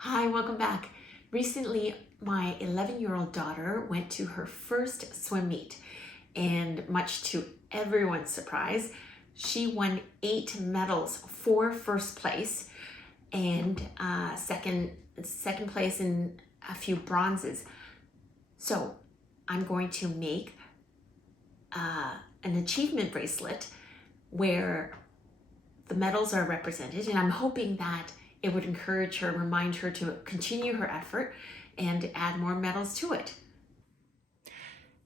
Hi, welcome back. Recently, my 11-year-old daughter went to her first swim meet, and much to everyone's surprise, she won 8 medals for first place and second place and a few bronzes. So I'm going to make an achievement bracelet where the medals are represented, and I'm hoping that it would encourage her, remind her to continue her effort and add more medals to it.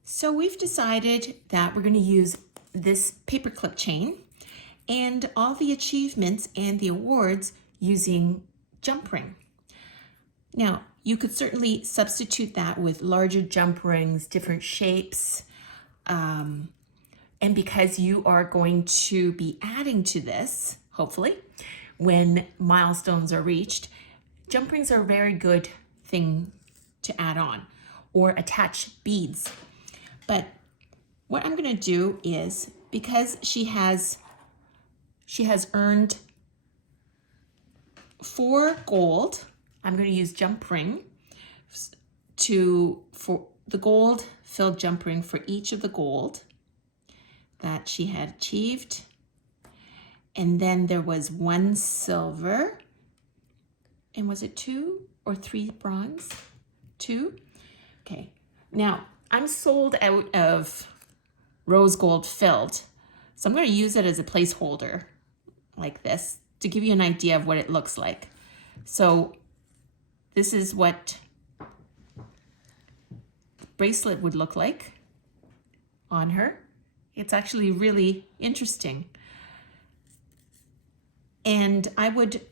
So we've decided that we're going to use this paperclip chain and all the achievements and the awards using jump ring. Now, you could certainly substitute that with larger jump rings, different shapes, and because you are going to be adding to this, hopefully, when milestones are reached, jump rings are a very good thing to add on or attach beads. But what I'm going to do is, because she has earned 4 gold, I'm going to use jump ring for the gold filled jump ring for each of the gold that she had achieved. And then there was 1 silver, and was it 2 or 3 bronze? 2? Okay, now I'm sold out of rose gold filled, so I'm going to use it as a placeholder like this to give you an idea of what it looks like. So this is what the bracelet would look like on her. It's actually really interesting. And I would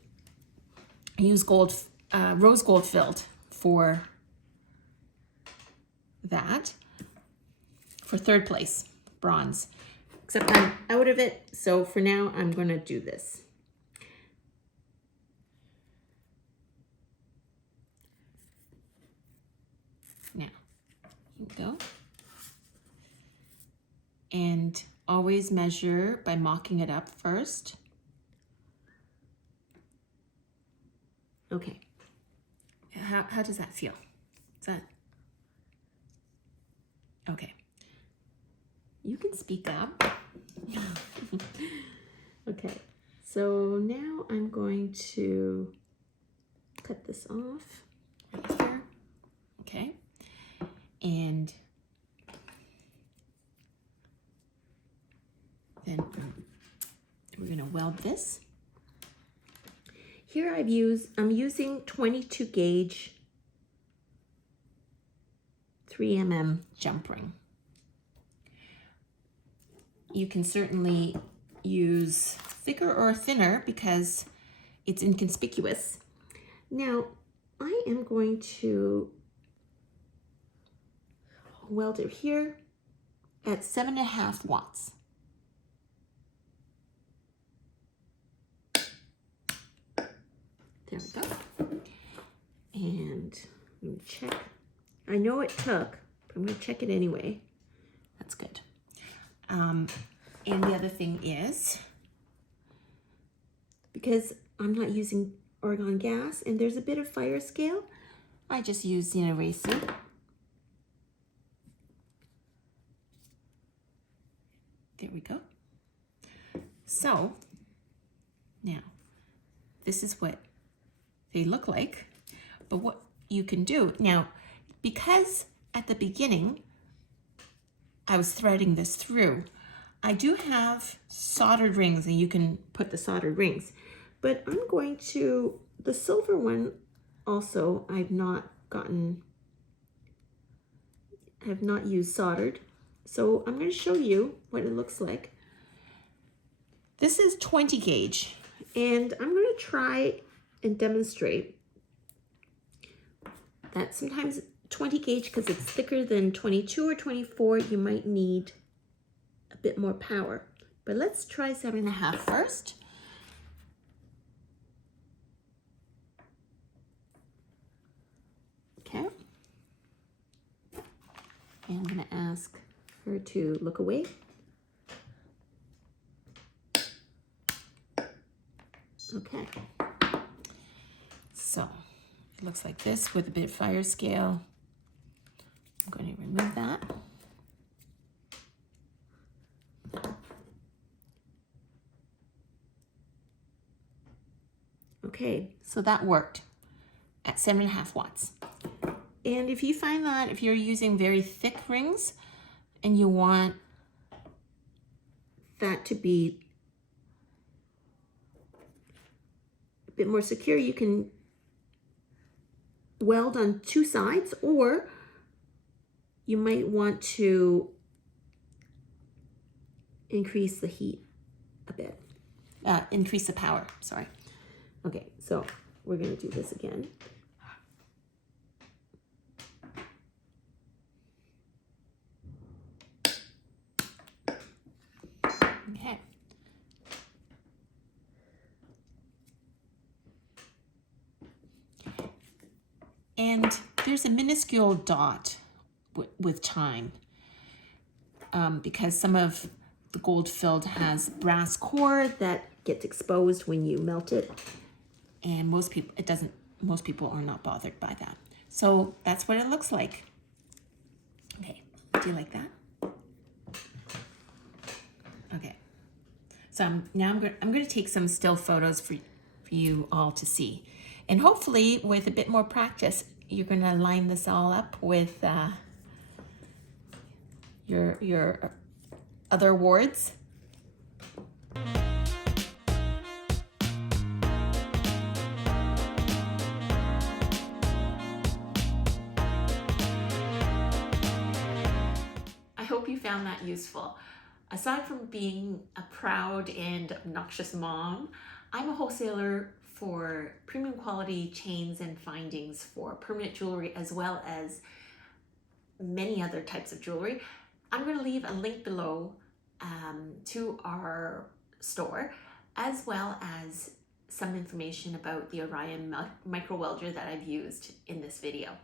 use rose gold filled for that, for 3rd place, bronze. Except I'm out of it, so for now I'm going to do this. Now, here we go. And always measure by mocking it up first. Okay, how does that feel? Is that okay? You can speak up. Okay, so now I'm going to cut this off right here. Okay, and then we're going to weld this. Here I'm using 22 gauge 3mm jump ring. You can certainly use thicker or thinner because it's inconspicuous. Now I am going to weld it here at 7.5 watts. There we go. And I'm going to check. I know it took, but I'm going to check it anyway. That's good. And the other thing is, because I'm not using argon gas and there's a bit of fire scale, I just use an eraser. There we go. So now this is what they look like, but what you can do now, because at the beginning I was threading this through, I do have soldered rings, and you can put the soldered rings, but I'm going to, the silver one also I have not used soldered, so I'm going to show you what it looks like. This is 20 gauge, and I'm going to try and demonstrate that sometimes 20 gauge, because it's thicker than 22 or 24, you might need a bit more power. But let's try 7.5 first. Okay. And I'm going to ask her to look away. Okay. So It looks like this with a bit of fire scale. I'm going to remove that. Okay, so that worked at 7.5 watts. And if you find that if you're using very thick rings and you want that to be a bit more secure, you can weld on 2 sides, or you might want to increase the heat a bit. Increase the power, sorry. Okay, so we're going to do this again. Okay. And there's a minuscule dot with time because some of the gold filled has brass core that gets exposed when you melt it, and most people are not bothered by that. So that's what it looks like. Okay, do you like that? Okay, so I'm going to take some still photos for you all to see, and hopefully with a bit more practice you're going to line this all up with your other awards. I hope you found that useful. Aside from being a proud and obnoxious mom, I'm a wholesaler for premium quality chains and findings for permanent jewelry, as well as many other types of jewelry. I'm going to leave a link below to our store, as well as some information about the Orion micro welder that I've used in this video.